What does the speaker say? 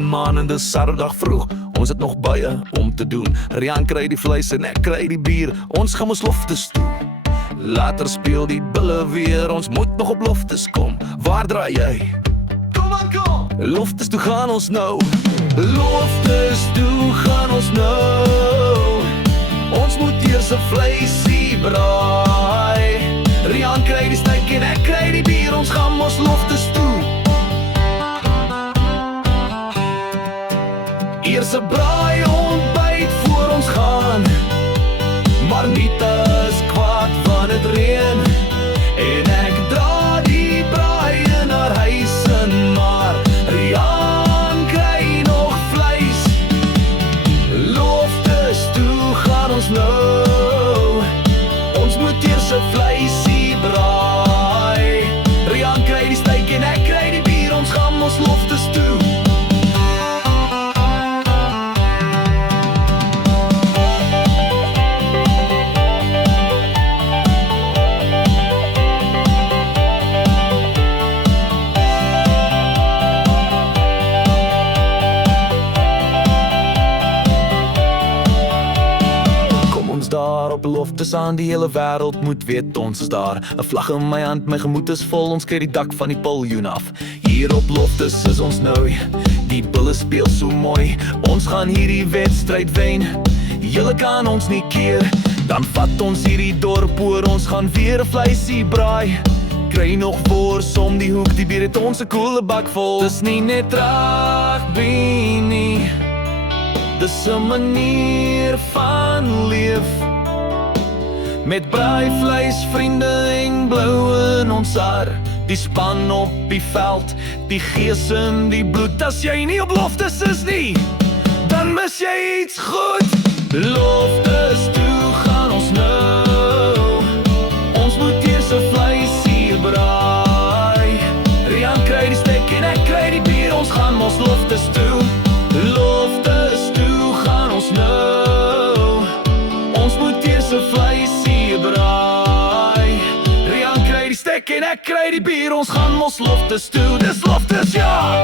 man en dis Saterdag vroeg. Ons het nog baie om te doen. Rian kry die vleis en ek kry die bier. Ons gaan ons loftes toe. Later speel die bulle weer. Ons moet nog op loftes kom. Waar draai jy? Kom aan, kom! Loftes toe gaan ons nou. Loftes toe gaan ons nou. Ons moet eers 'n vleisie braai. Rian kry die steak en ek kry die bier. Ons gaan mos loftes toe. Eers 'n braai ontbyt voor ons gaan. Maar nie te kwaad van het reën. En ek dra die braai naar huis in. Maar Rian kry nog vleis. Loftes toe gaan ons nou. Ons moet eers 'n vleisie braai. Rian kry die steak en ek kry die bier. Ons gaan mos loftes toe. Daar op loftes aan, die hele wêreld moet weet ons is daar. 'n vlag in my hand, my gemoed is vol. Ons kry die dak van die biljoen af. Hier op loftes is ons nou. Die bulle speel so mooi. Ons gaan hierdie wedstryd wen. Julle kan ons nie keer. Dan vat ons hierdie dorp oor. Ons gaan weer 'n vleisie braai. Kry nog wors om die hoek. Die bier het ons 'n koele bak vol. Dis nie net rugby nie. Dis 'n manier van leef. Met braaivleis, vriende en blou in ons haar. Die span op die veld, die gees in die bloed. As jy nie op loftes is nie, dan mis jy iets goed. Loftes toe gaan ons nou. Ons moet eers 'n vleisie braai. Rian kry die steak en ek kry die bier. Ons gaan mos loftes toe. Loftes toe gaan ons nou. Ons moet eers 'n vleisie braai. Rian kry die steak en ek kry die bier. Ons gaan mos loftes toe. Dis loftes, ja!